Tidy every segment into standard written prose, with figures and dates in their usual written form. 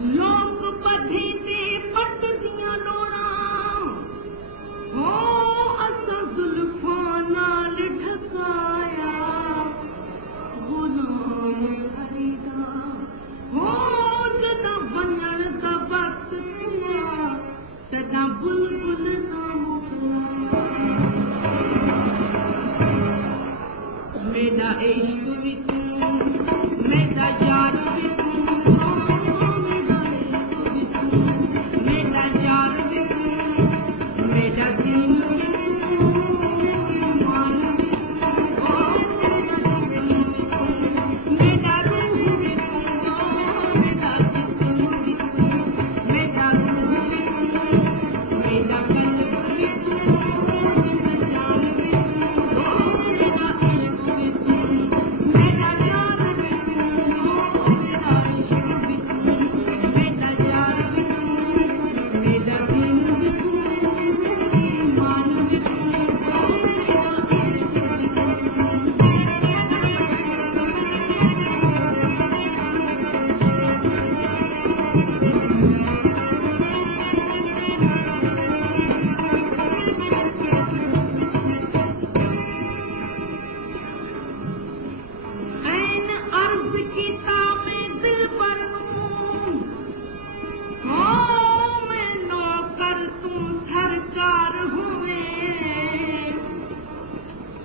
लोक पढ़े ते पट दियां लोरां हो असां जुल्फां नाल ढकाया गुलाम खरीदा हो जदा वञण दा वक्त थिया तदा बुलबुल ना मोकलिया मेरा इश्क भी तू मेरा यार भी तू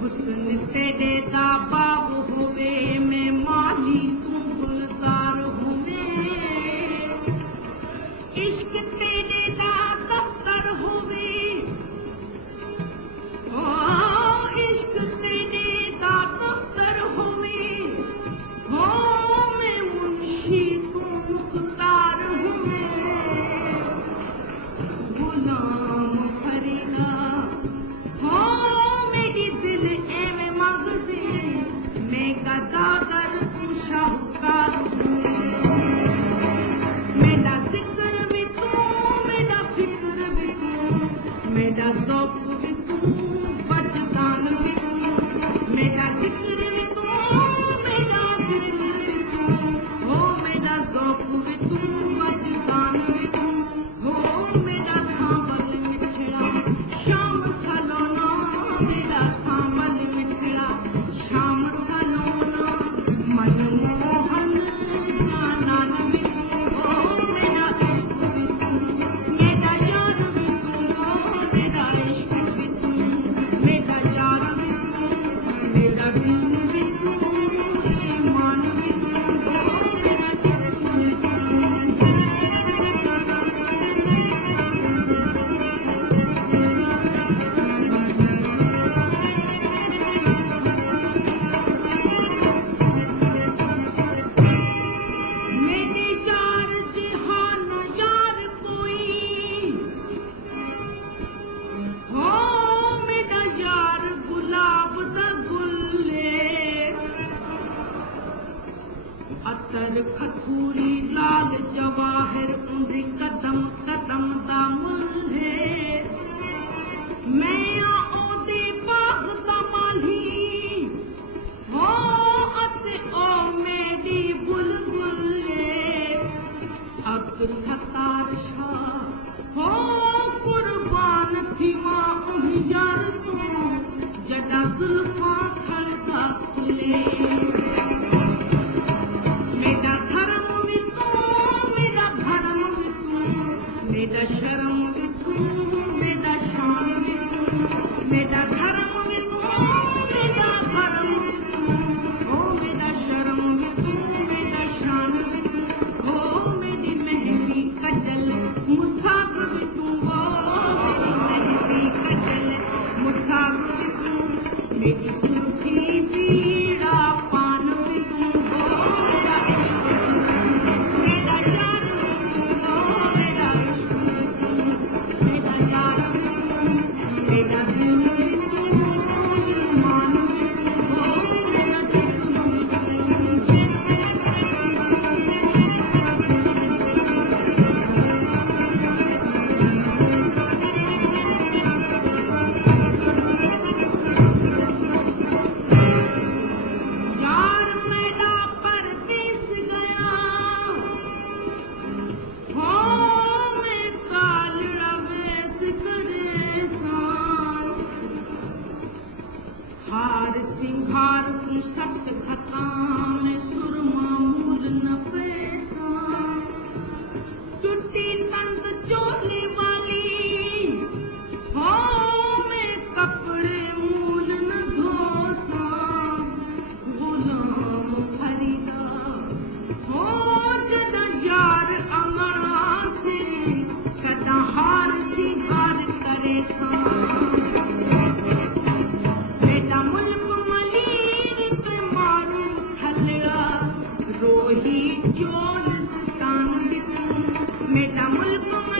हुस्न तेरे दा बाब होवे मैं माली तू गुलजार होवे इश्क तेरे दा दफ्तर होवे ओ इश्क तेरे दा दफ्तर होवे हो मैं मुंशी तू मुख्तार होवे गुलाम फरीदा हो गदागर तू शाहूकार मेरा जिक्र भी तू मेरा फिक्र भी तू मेरा ज़ौक़ भी तू वजदान भी तू मेरा जिक्र भी तू मेरा फिक्र भी तू हो मेरा ज़ौक़ भी तू वजदान भी तू हो मेरा सांवल मिठड़ा शाम सलोना मेरा सांवल मिठड़ा शाम मनमोहन जानान भी तू हो मेरा इश्क भी तू मेरा यार भी तू हो मेरा इश्क भी तू मेरा यार भी तू मेरा दिल भी तू ईमान भी तू हो मेरा जिस्म भी तू अतर खथूरी लाल जवाहिर उंदी कदम कदम दा मुल है मैं ओदे बाग दा माली हो अते ओ मेरी बुलबुल अब्द सत्तार शाह हो कुर्बान थीवा उन यार तू जदा जुल्फा खड़का खुले मेरा धर्म भी तू मेरा भरम भी तू मेरा शर्म भी तू मेरा शान भी तू मेरा धर्म भी तू मेरा भरम भी तू हो मेरा शर्म भी तू मेरा शान भी तू हो मेरी मेहंदी कजल मुसाग भी तू हो मेरी मेहंदी कजल मुसाग भी तू मेरी मेरा मुल्क